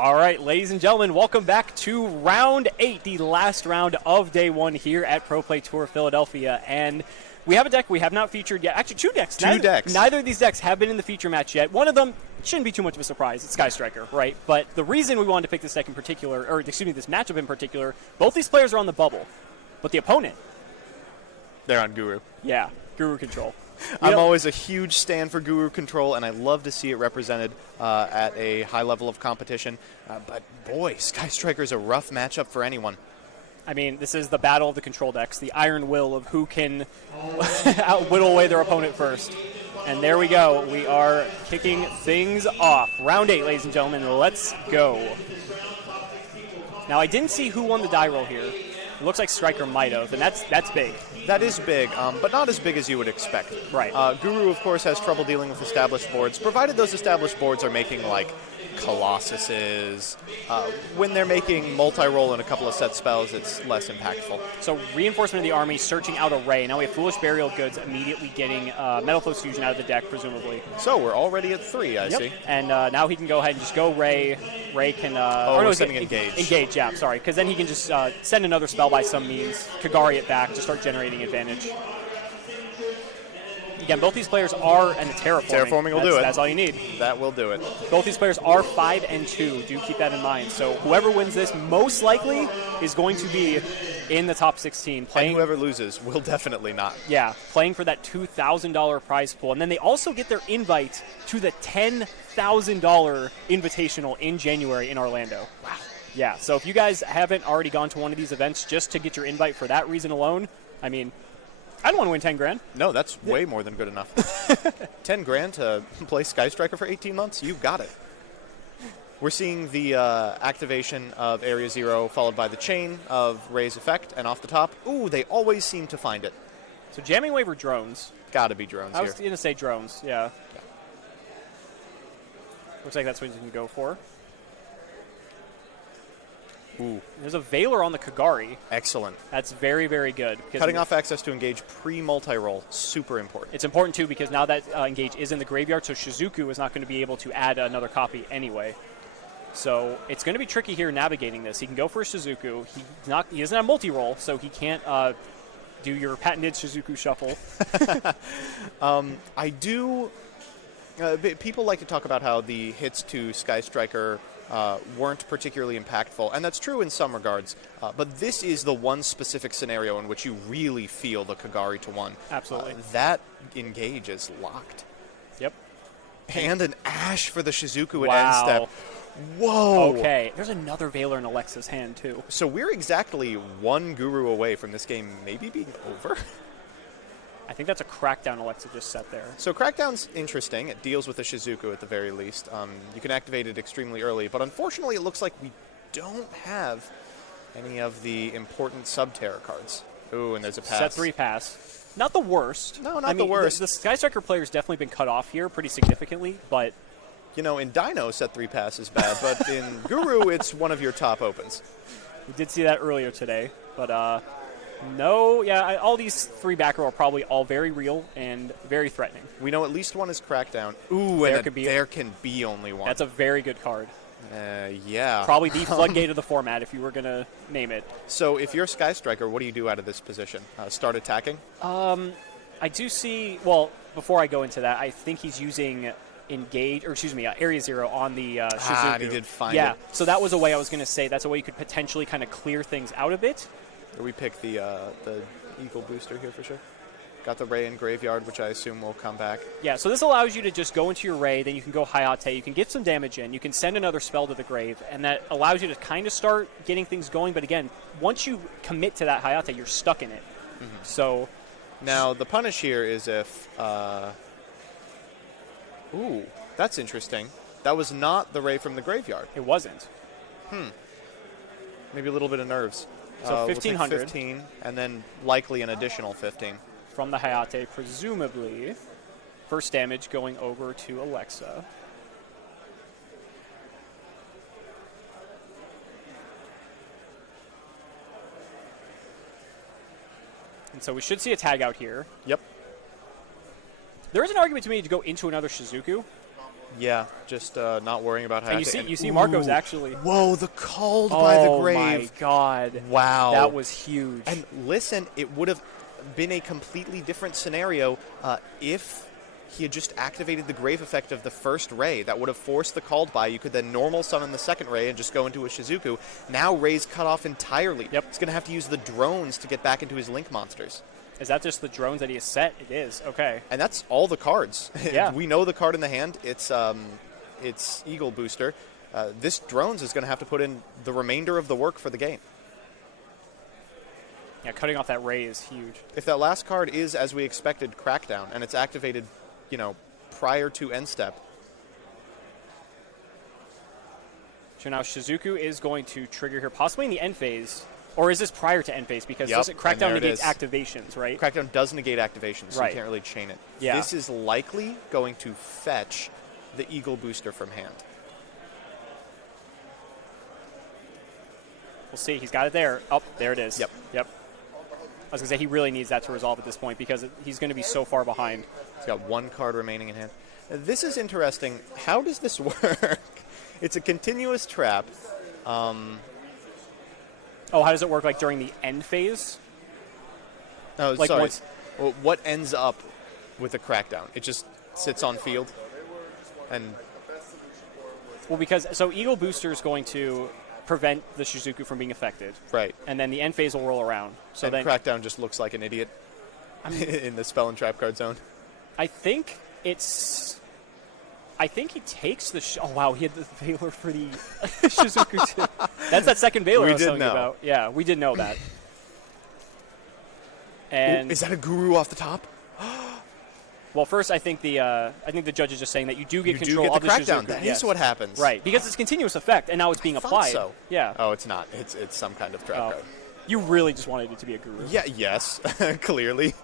All right, ladies and gentlemen, welcome back to round 8, the last round of day 1 here at Pro Play Tour Philadelphia. And we have a deck we have not featured yet. Actually, 2 decks. Neither of these decks have been in the feature match yet. One of them shouldn't be too much of a surprise. It's Sky Striker, right? But the reason we wanted to pick this deck in particular, or excuse me, this matchup in particular, both these players are on the bubble. But the opponent, they're on Guru. Yeah, Guru control. I'm always a huge stan for Guru control, and I love to see it represented at a high level of competition. But boy, Sky Striker is a rough matchup for anyone. I mean, this is the battle of the control decks, the iron will of who can whittle away their opponent first. And there we go. We are kicking things off. Round 8, ladies and gentlemen. Let's go. Now, I didn't see who won the die roll here. It looks like Striker might have, and that's big. That is big, but not as big as you would expect. Right. Guru, of course, has trouble dealing with established boards, provided those established boards are making, like, Colossuses. When they're making multi-roll and a couple of set spells, it's less impactful. So Reinforcement of the Army, searching out a Ray. Now we have Foolish Burial Goods immediately getting Metal Flow Fusion out of the deck, presumably. So we're already at 3, I see. And now he can go ahead and just go Ray. Ray can... we're sending Engage. Engage, yeah, sorry. Because then he can just send another spell by some means, Kagari it back to start generating advantage. Again, both these players are, and Terraforming. Terraforming will do it. That's all you need. That will do it. Both these players are 5 and 2. Do keep that in mind. So whoever wins this most likely is going to be in the top 16. And whoever loses will definitely not. Yeah, playing for that $2,000 prize pool. And then they also get their invite to the $10,000 Invitational in January in Orlando. Wow. Yeah, so if you guys haven't already gone to one of these events just to get your invite for that reason alone, I mean, I don't want to win 10 grand. No, that's way more than good enough. 10 grand to play Sky Striker for 18 months? You've got it. We're seeing the activation of Area 0 followed by the chain of Ray's effect, and off the top, ooh, they always seem to find it. So Jamming Wave or drones? Gotta be drones here. I was going to say drones, yeah. Looks like that's what you can go for. Ooh. There's a Veiler on the Kagari. Excellent. That's very, very good. Cutting off access to engage pre-multi-roll, super important. It's important, too, because now that engage is in the graveyard, so Shizuku is not going to be able to add another copy anyway. So it's going to be tricky here navigating this. He can go for a Shizuku. He doesn't have multi-roll, so he can't do your patented Shizuku shuffle. I do... people like to talk about how the hits to Sky Striker weren't particularly impactful, and that's true in some regards, but this is the one specific scenario in which you really feel the Kagari to 1. Absolutely. That engage is locked. Yep. And an Ash for the Shizuku at wow. end step. Whoa! Okay, there's another Veiler in Alexa's hand, too. So we're exactly 1 Guru away from this game maybe being over. I think that's a Crackdown Alexa just set there. So Crackdown's interesting. It deals with the Shizuku at the very least. You can activate it extremely early, but unfortunately it looks like we don't have any of the important sub-terror cards. Ooh, and there's a pass. Set 3 pass. Not the worst. No, not the worst. The Sky Striker player's definitely been cut off here pretty significantly, but... You know, in Dino, set 3 pass is bad, but in Guru, it's one of your top opens. We did see that earlier today, but... No, yeah, all these 3 back row are probably all very real and very threatening. We know at least one is Crackdown. Ooh, there can be only one. That's a very good card. Yeah. Probably the floodgate of the format if you were going to name it. So if you're Sky Striker, what do you do out of this position? Start attacking? I do see, well, before I go into that, I think he's using engage, or excuse me, Area 0 on the Shizuku. And he did find it. Yeah, so that was a way I was going to say, that's a way you could potentially kind of clear things out a bit. We pick the Eagle booster here for sure. Got the Ray in Graveyard, which I assume will come back. Yeah, so this allows you to just go into your Ray, then you can go Hayate, you can get some damage in, you can send another spell to the grave, and that allows you to kind of start getting things going. But again, once you commit to that Hayate, you're stuck in it. Mm-hmm. So now the punish here is if... Ooh, that's interesting. That was not the Ray from the graveyard. It wasn't. Maybe a little bit of nerves. So 1,500. We'll 15, and then likely an additional 15. From the Hayate, presumably. First damage going over to Alexa. And so we should see a tag out here. Yep. There is an argument to me to go into another Shizuku. Yeah, just not worrying about how. And you see Marco's actually. Whoa, the called by the grave. Oh my God! Wow, that was huge. And listen, it would have been a completely different scenario if he had just activated the grave effect of the first Ray. That would have forced the called by. You could then normal summon the second Ray and just go into a Shizuku. Now Ray's cut off entirely. Yep. He's going to have to use the drones to get back into his Link monsters. Is that just the drones that he has set? It is. Okay. And that's all the cards. Yeah. We know the card in the hand. It's Eagle Booster. This drones is going to have to put in the remainder of the work for the game. Yeah, cutting off that Ray is huge. If that last card is, as we expected, Crackdown, and it's activated, prior to end step. So now Shizuku is going to trigger here, possibly in the end phase. Or is this prior to end phase? Because Crackdown negates activations, right? Crackdown does negate activations, so right. you can't really chain it. Yeah. This is likely going to fetch the Eagle Booster from hand. We'll see. He's got it there. Oh, there it is. Yep. I was going to say, he really needs that to resolve at this point because he's going to be so far behind. He's got one card remaining in hand. This is interesting. How does this work? It's a continuous trap. Oh, how does it work, like, during the end phase? Oh, like sorry. Once... Well, what ends up with a Crackdown? It just sits on field? And... Well, so Eagle Booster is going to prevent the Shizuku from being affected. Right. And then the end phase will roll around. So then Crackdown just looks like an idiot in the spell and trap card zone. I think he takes the... oh, wow, he had the Valor for the Shizuku, too. That's that second Valor I was telling you about. Yeah, we did know that. And ooh, is that a Guru off the top? Well, first, I think the judge is just saying that you do get control of the Crackdown. Shizuku. That is what happens. Right, because it's continuous effect, and now it's being applied. So. Yeah. Oh, it's not. It's some kind of trap card. You really just wanted it to be a Guru. Yeah, yes, clearly.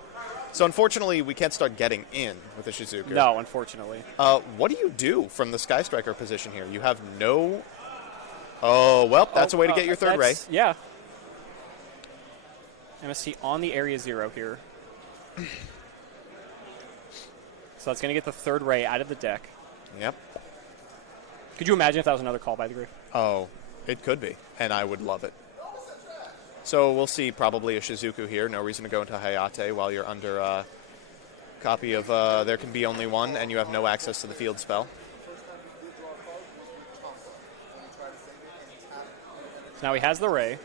So unfortunately, we can't start getting in with the Shizuku. No, unfortunately. What do you do from the Sky Striker position here? You have no... Oh, well, that's a way to get your third Ray. Yeah. MST on the Area 0 here. So that's going to get the third Ray out of the deck. Yep. Could you imagine if that was another call by the grave? Oh, it could be, and I would love it. So we'll see probably a Shizuku here. No reason to go into Hayate while you're under a copy of There Can Be Only One, and you have no access to the field spell. So now he has the Ray.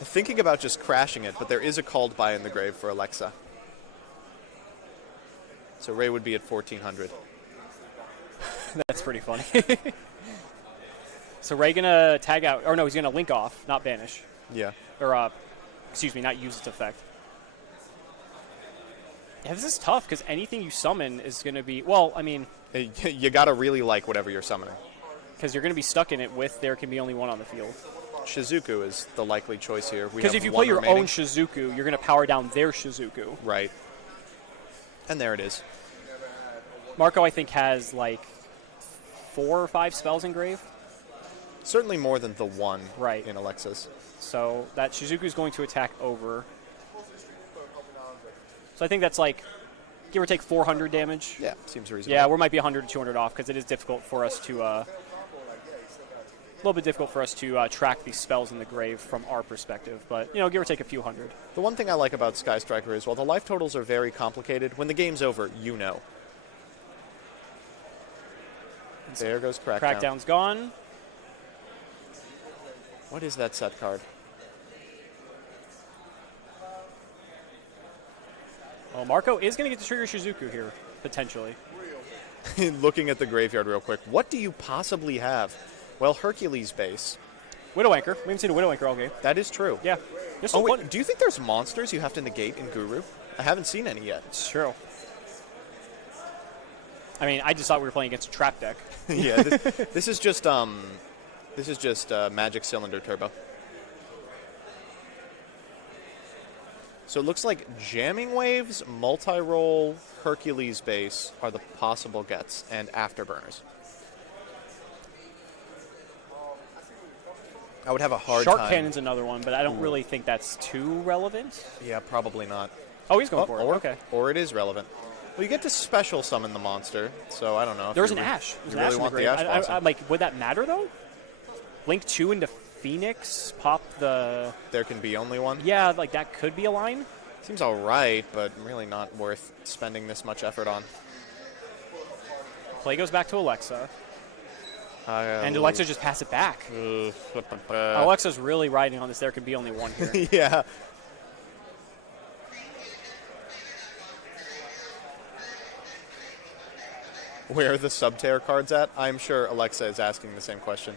Thinking about just crashing it, but there is a called by in the grave for Alexa. So Ray would be at 1,400. That's pretty funny. So Ray gonna tag out, or no, he's gonna link off, not banish. Yeah. Or, excuse me, not use its effect. Yeah, this is tough because anything you summon is gonna be, well, I mean. You gotta really like whatever you're summoning. Because you're gonna be stuck in it with There Can Be Only One on the field. Shizuku is the likely choice here. Because if you play your own Shizuku, you're gonna power down their Shizuku. Right. And there it is. Marco, I think, has like 4 or 5 spells in grave. Certainly more than the one right. in Alexa's. So that Shizuku is going to attack over. So I think that's like, give or take 400 damage. Yeah, seems reasonable. Yeah, we might be 100 to 200 off because it is difficult for us to, a little bit difficult for us to track these spells in the grave from our perspective. But, give or take a few hundred. The one thing I like about Sky Striker is while the life totals are very complicated, when the game's over, you know. There goes Crackdown. Crackdown's gone. What is that set card? Well, Marco is going to get to trigger Shizuku here, potentially. Looking at the graveyard real quick, what do you possibly have? Well, Hercules base. Widow Anchor. We haven't seen a Widow Anchor all game. That is true. Yeah. Oh, wait, do you think there's monsters you have to negate in Guru? I haven't seen any yet. It's true. I mean, I just thought we were playing against a trap deck. Yeah, this is just Magic Cylinder Turbo. So it looks like Jamming Waves, Multi-Roll, Hercules base are the possible gets, and Afterburners. I would have a hard time. Shark Cannon's another one, but I don't really think that's too relevant. Yeah, probably not. Oh, he's going for it. Or, okay. Or it is relevant. Well, you get to special summon the monster, so I don't know. There's an Ash. You really want the Ash Blossom. I'm like, would that matter, though? Link 2 into Phoenix, pop the... There can be only one? Yeah, like, that could be a line. Seems all right, but really not worth spending this much effort on. Play goes back to Alexa. And Alexa just pass it back. Alexa's really riding on this. There could be only one here. Yeah. Where are the Subterror cards at? I'm sure Alexa is asking the same question.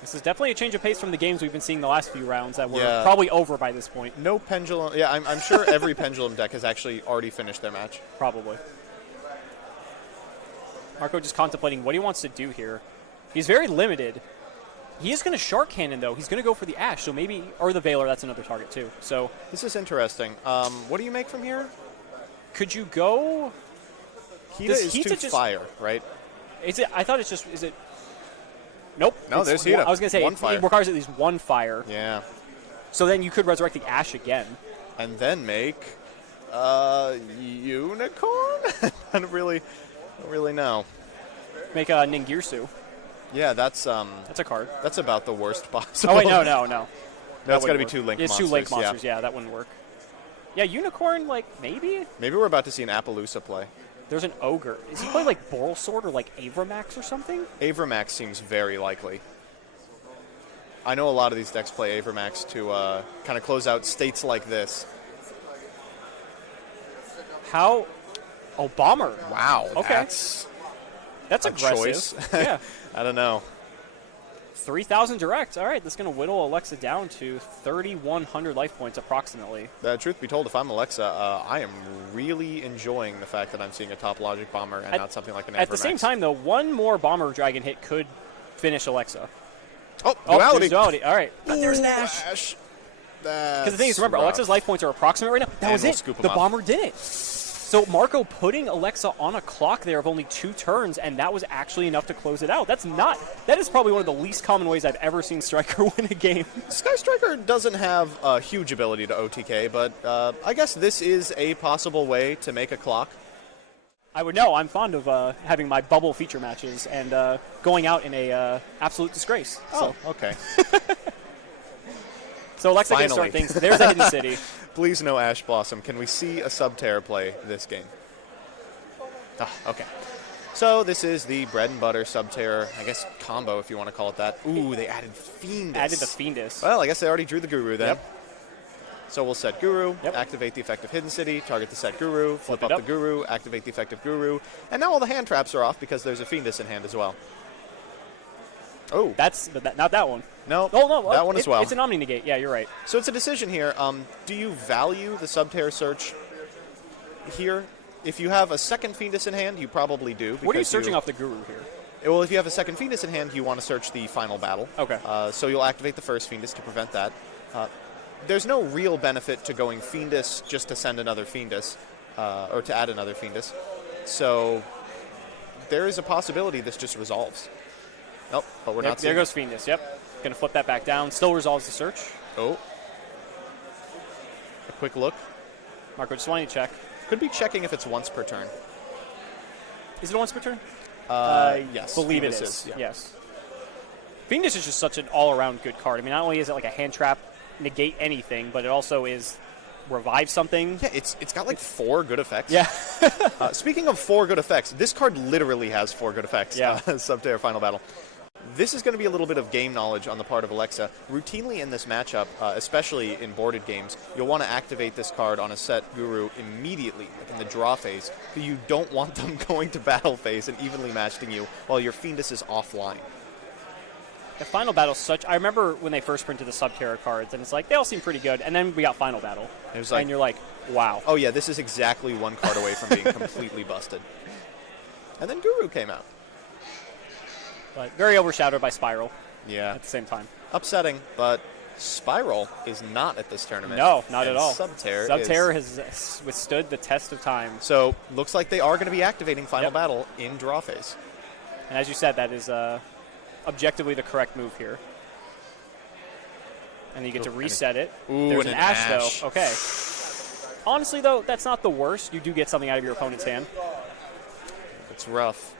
This is definitely a change of pace from the games we've been seeing the last few rounds that were probably over by this point. No Pendulum. Yeah, I'm sure every Pendulum deck has actually already finished their match. Probably. Marco just contemplating what he wants to do here. He's very limited. He is going to Shark Cannon, though. He's going to go for the Ash, so maybe... Or the Veiler, that's another target, too. So this is interesting. What do you make from here? Could you go... Hita is to fire, right? Is it? I thought it's just... Is it... Nope. No, there's Hita. I was going to say, it requires at least one fire. Yeah. So then you could resurrect the Ash again. And then make... Unicorn? I don't really know. Make a Ningirsu. Yeah, that's a card. That's about the worst possible. Oh, wait, no. That's got to be 2 Link monsters. It's 2 Link monsters, yeah, that wouldn't work. Yeah, Unicorn, like, maybe? Maybe we're about to see an Appaloosa play. There's an Ogre. Is he playing, like, Boral Sword or, like, Avramax or something? Avramax seems very likely. I know a lot of these decks play Avramax to kind of close out states like this. How? Oh, Bomber. Wow. Okay. That's aggressive. Choice. Yeah. I don't know. 3,000 direct. All right, that's going to whittle Alexa down to 3,100 life points approximately. Truth be told, if I'm Alexa, I am really enjoying the fact that I'm seeing a top logic Bomber and not something like an Avramax. At the same time, though, one more Bomber Dragon hit could finish Alexa. Oh, duality. There's duality. All right. But there's Ash. Because the thing is, remember, rough. Alexa's life points are approximate right now. That was it. The Bomber did it. So Marco putting Alexa on a clock there of only 2 turns, and that was actually enough to close it out. That is probably one of the least common ways I've ever seen Striker win a game. Sky Striker doesn't have a huge ability to OTK, but I guess this is a possible way to make a clock. I would know. I'm fond of having my bubble feature matches and going out in a absolute disgrace. Oh, okay. So Alexa can start things. There's a Hidden City. Please no Ash Blossom. Can we see a Subterror play this game? Oh, okay. So this is the bread and butter Subterror, I guess, combo, if you want to call it that. Ooh, they added Fiendus. Added the Fiendus. Well, I guess they already drew the Guru then. Yep. So we'll set Guru, activate the effective Hidden City, target the set Guru, flip up the Guru, activate the effective Guru, and now all the hand traps are off because there's a Fiendus in hand as well. Oh. Not that one. No, no, that one as well. It's an Omni Negate. Yeah, you're right. So it's a decision here. Do you value the Subterror search here? If you have a second Fiendus in hand, you probably do. What are you searching off the Guru here? Well, if you have a second Fiendus in hand, you want to search the final battle. Okay. So you'll activate the first Fiendus to prevent that. There's no real benefit to going Fiendus just to send another Fiendus, or to add another Fiendus. So there is a possibility this just resolves. Nope, but we're not seeing There goes Fiendus, yep. Going to flip that back down. Still resolves the search. Oh. A quick look. Marco, just wanting to check. Could be checking if it's once per turn. Is it once per turn? Yes. Believe Fiendus it is. yeah. Yes. Fiendus is just such an all-around good card. I mean, not only is it like a hand trap, negate anything, but it also is revive something. Yeah, it's got like 4 good effects. Yeah. Speaking of 4 good effects, this card literally has 4 good effects. Yeah. Subterror Final Battle. This is going to be a little bit of game knowledge on the part of Alexa. Routinely in this matchup, especially in boarded games, you'll want to activate this card on a set Guru immediately, like in the draw phase, because you don't want them going to battle phase and evenly matching you while your Fiendus is offline. The Final Battle's such... I remember when they first printed the Subterror cards, and it's like, they all seem pretty good, and then we got Final Battle. It was like, and you're like, wow. Oh yeah, this is exactly 1 card away from being completely busted. And then Guru came out. But very overshadowed by Spiral. Yeah. At the same time. Upsetting, but Spiral is not at this tournament. No, not at all. Subterror has withstood the test of time. So, looks like they are going to be activating Final Battle in draw phase. And as you said, that is objectively the correct move here. And you get to reset it. Ooh, There's an Ash, though. Okay. Honestly, though, that's not the worst. You do get something out of your opponent's hand. It's rough.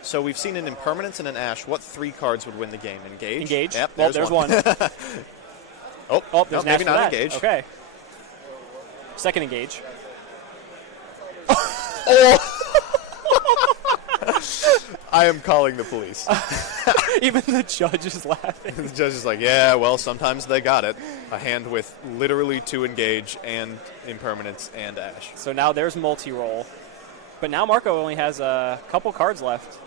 So we've seen an Impermanence and an Ash. What 3 cards would win the game? Engage? Engage. Yep, there's one. There's maybe not that. Engage. Okay. Second Engage. I am calling the police. Even the judge is laughing. The judge is like, yeah, well, sometimes they got it. A hand with literally 2 Engage and Impermanence and Ash. So now there's multi-roll. But now Marco only has a couple cards left.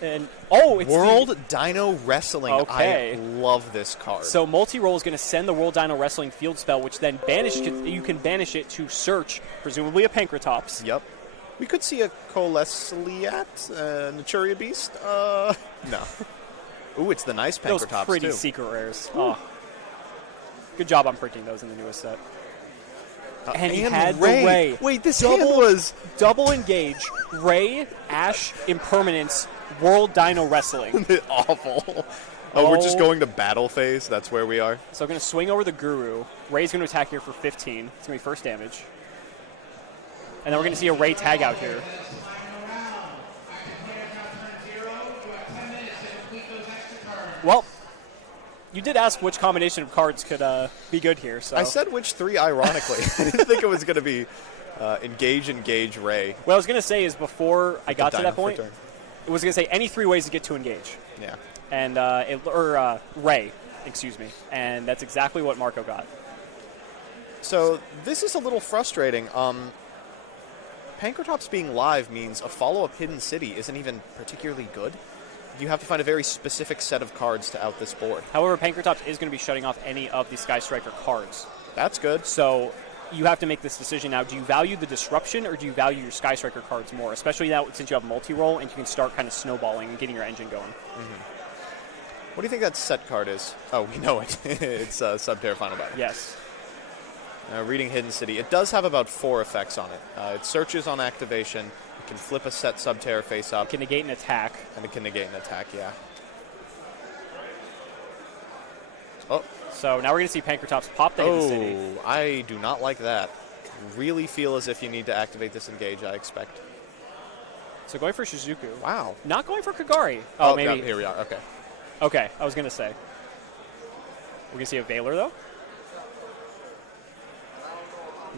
It's World Dino Wrestling. Okay. I love this card. So multi-roll is going to send the World Dino Wrestling field spell, which then you can banish it to search, presumably a Pankratops. Yep. We could see a Colesliat, Naturia Beast. No. Ooh, it's the nice Pankratops, Those pretty too. secret rares. Oh. Good job on printing those in the newest set. And he had Ray. the Ray. Wait, this hand was... Double Engage, Ray, Ash, Impermanence, World Dino Wrestling. Awful. Oh, we're just going to battle phase? That's where we are? So I'm going to swing over the Guru. Ray's going to attack here for 15. It's going to be first damage. And then we're going to see a Ray tag out here. Well, you did ask which combination of cards could be good here. So I said which 3 ironically. I didn't think it was going to be Engage, Ray. What I was going to say is before I got to that point, it was going to say any 3 ways to get to Engage. Yeah. And Ray, excuse me. And that's exactly what Marco got. So this is a little frustrating. Pankratops being live means a follow-up Hidden City isn't even particularly good. You have to find a very specific set of cards to out this board. However, Pankratops is going to be shutting off any of the Sky Striker cards. That's good. So you have to make this decision now. Do you value the disruption or do you value your Sky Striker cards more? Especially now since you have multi-roll and you can start kind of snowballing and getting your engine going. Mm-hmm. What do you think that set card is? Oh, we know it. It's Subterra Final Battle. Yes. Reading Hidden City. It does have about 4 effects on it. It searches on activation. It can flip a set Subterra face up. It can negate an attack. And it can negate an attack, yeah. Oh. So now we're going to see Pankratops pop the Hidden City. Oh, I do not like that. Really feel as if you need to activate this Engage, I expect. So going for Shizuku. Wow. Not going for Kagari. Oh, maybe. Yeah, here we are. Okay. Okay, I was going to say. We're going to see a Veiler, though?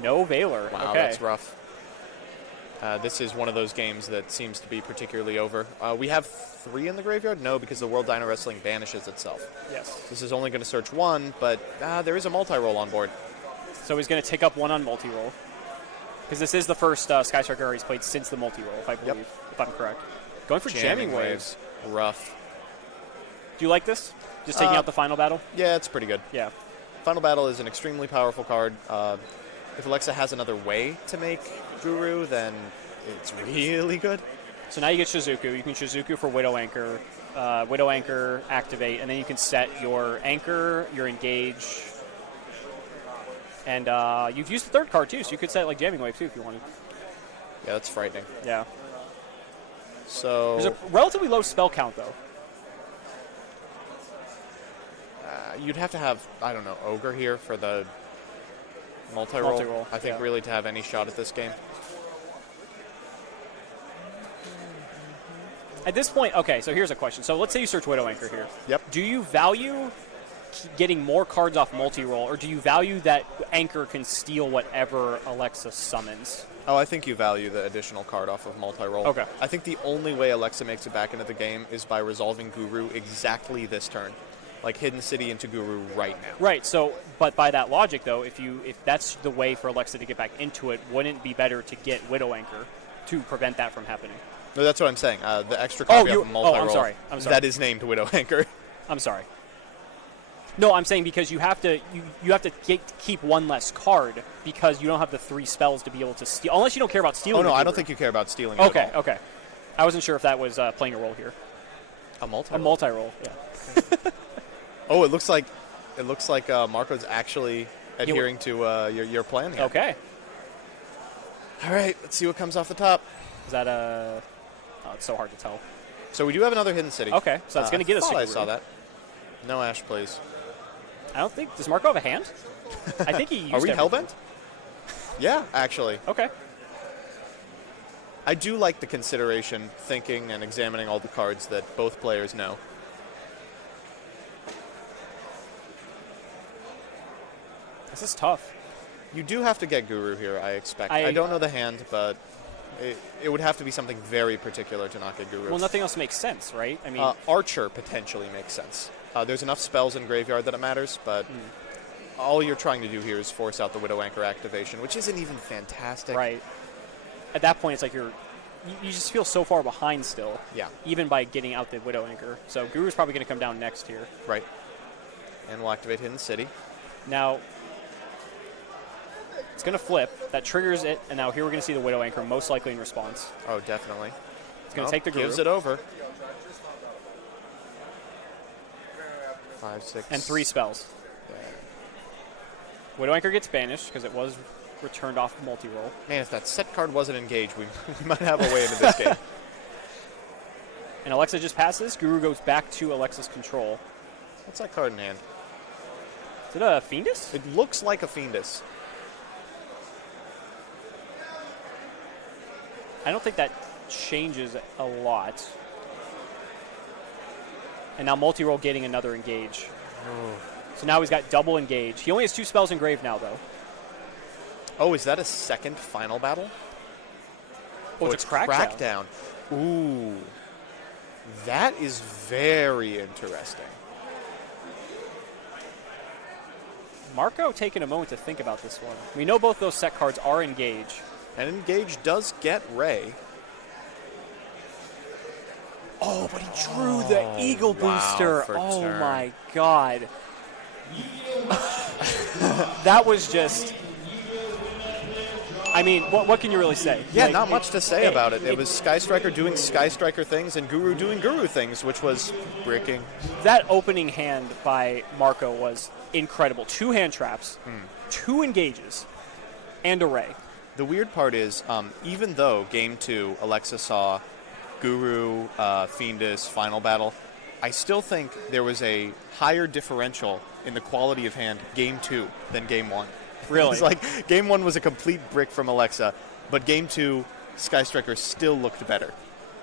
No Veiler. Wow, okay. That's rough. This is one of those games that seems to be particularly over. We have 3 in the graveyard? No, because the World Dino Wrestling banishes itself. Yes. This is only going to search 1, but there is a multi-roll on board. So he's going to take up 1 on multi-roll. Because this is the first Sky Striker he's played since the multi-roll, if I believe, if I'm correct. Going for Jamming Waves. Rough. Do you like this? Just taking out the final battle? Yeah, it's pretty good. Yeah. Final Battle is an extremely powerful card. If Alexa has another way to make Guru, then it's really good. So now you get Shizuku. You can Shizuku for Widow Anchor. Widow Anchor, activate, and then you can set your Anchor, your Engage. And you've used the third card, too, so you could set like Jamming Wave, too, if you wanted. Yeah, that's frightening. Yeah. So there's a relatively low spell count, though. You'd have to have, I don't know, Ogre here for the multi-roll. I think really to have any shot at this game. At this point, okay, so here's a question. So let's say you search Widow Anchor here. Yep. Do you value getting more cards off multi-roll, or do you value that Anchor can steal whatever Alexa summons? Oh, I think you value the additional card off of multi-roll. Okay. I think the only way Alexa makes it back into the game is by resolving Guru exactly this turn. Like Hidden City into Guru right now. Right, so, but by that logic, though, if that's the way for Alexa to get back into it, wouldn't it be better to get Widow Anchor to prevent that from happening? No, that's what I'm saying. The extra copy of multi-roll. I'm sorry. That is named Widow Anchor. I'm sorry. No, I'm saying because you have to keep 1 less card because you don't have the 3 spells to be able to steal, unless you don't care about stealing. Oh no, I don't think you care about stealing. It okay, at all. Okay. I wasn't sure if that was playing a role here. A multi-roll. A multi-roll, yeah. Oh, it looks like Marco's actually adhering to your plan here. Okay. All right, let's see what comes off the top. Is that a? Oh, it's so hard to tell. So we do have another Hidden City. Okay, so that's going to get us. I saw that. No Ash, please. I don't think... Does Marco have a hand? I think he used Are we everything. Hellbent? Yeah, actually. Okay. I do like the consideration, thinking and examining all the cards that both players know. This is tough. You do have to get Guru here, I expect. I don't know the hand, but it would have to be something very particular to not get Guru. Well, nothing else makes sense, right? I mean, Archer potentially makes sense. There's enough spells in Graveyard that it matters, but all you're trying to do here is force out the Widow Anchor activation, which isn't even fantastic. Right. At that point, it's like you just feel so far behind still. Yeah. Even by getting out the Widow Anchor. So Guru's probably going to come down next here. Right. And we'll activate Hidden City. Now, it's going to flip. That triggers it, and now here we're going to see the Widow Anchor, most likely in response. Oh, definitely. It's going to take the Guru. Gives it over. 5, 6. And 3 spells. Yeah. Widow Anchor gets banished because it was returned off multi-roll. Man, if that set card wasn't engaged, we might have a way into this game. And Alexa just passes. Guru goes back to Alexa's control. What's that card in hand? Is it a Fiendus? It looks like a Fiendus. I don't think that changes a lot. And now multi-roll getting another engage. Oh. So now he's got double engage. He only has 2 spells engraved now, though. Oh, is that a second final battle? Oh, it's a Crackdown. Ooh. That is very interesting. Marco taking a moment to think about this one. We know both those set cards are engage. And engage does get Ray. Oh, but he drew the Eagle Booster. Oh, turn. my God. That was just... I mean, what can you really say? Yeah, not much to say about it. It was Sky Striker doing Sky Striker things and Guru doing Guru things, which was breaking. That opening hand by Marco was incredible. 2 hand traps, 2 engages, and a Ray. The weird part is, even though Game 2, Alexa saw Guru, Fiendus, Final Battle, I still think there was a higher differential in the quality of hand Game 2 than Game 1. Really? It's like Game 1 was a complete brick from Alexa, but Game 2, Sky Striker still looked better.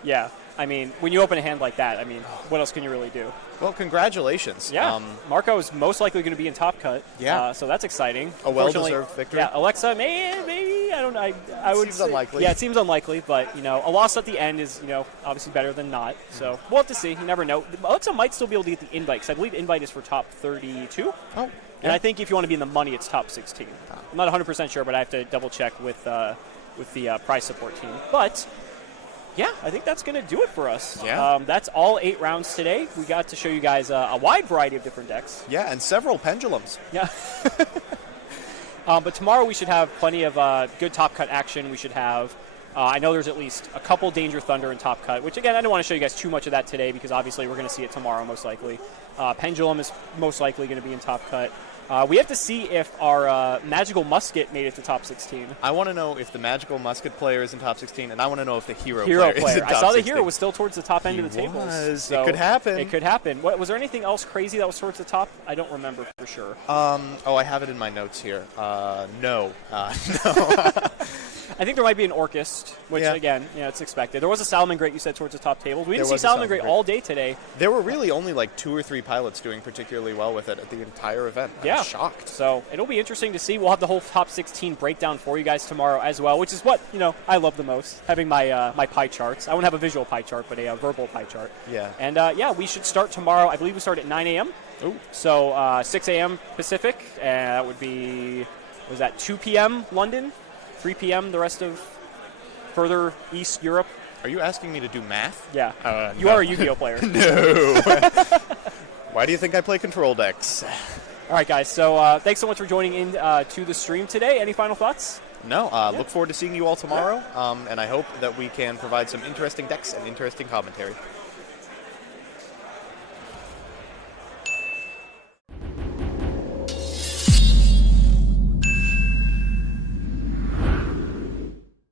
Yeah. I mean, when you open a hand like that, I mean, what else can you really do? Well, congratulations. Yeah. Marco is most likely going to be in top cut. Yeah. So that's exciting. A well-deserved victory. Yeah. Alexa, maybe, I don't know. I would seems say, unlikely. Yeah, it seems unlikely, but, you know, a loss at the end is, you know, obviously better than not. So we'll have to see. You never know. Alexa might still be able to get the invite, because I believe invite is for top 32. Oh. And I think if you want to be in the money, it's top 16. I'm not 100% sure, but I have to double-check with the prize support team. But, yeah, I think that's going to do it for us. Yeah. That's all 8 rounds today. We got to show you guys a wide variety of different decks. Yeah, and several pendulums. Yeah. But tomorrow we should have plenty of good top cut action. We should have, I know there's at least a couple Danger Thunder in top cut, which, again, I don't want to show you guys too much of that today because, obviously, we're going to see it tomorrow most likely. Pendulum is most likely going to be in top cut. We have to see if our Magical Musket made it to top 16. I want to know if the Magical Musket player is in top 16, and I want to know if the Hero player is in top 16. I saw the Hero was still towards the top end of the tables. So it could happen. It could happen. Was there anything else crazy that was towards the top? I don't remember for sure. Oh, I have it in my notes here. No. I think there might be an Orcust, which, again, you know, it's expected. There was a Salamangreat you said towards the top tables. We didn't see Salamangreat all day today. There were really only like 2 or 3 pilots doing particularly well with it at the entire event. I'm shocked. So it'll be interesting to see. We'll have the whole top 16 breakdown for you guys tomorrow as well, which is what, you know, I love the most, having my my pie charts. I won't have a visual pie chart, but a verbal pie chart. Yeah. And, yeah, we should start tomorrow. I believe we start at 9 a.m. Ooh. So 6 a.m. Pacific, and that would be, was that 2 p.m. London, 3 p.m. the rest of further East Europe. Are you asking me to do math? Yeah. You no. are a YuGiOh player. No. Why do you think I play control decks? All right, guys. So thanks so much for joining in to the stream today. Any final thoughts? No. Look forward to seeing you all tomorrow, and I hope that we can provide some interesting decks and interesting commentary.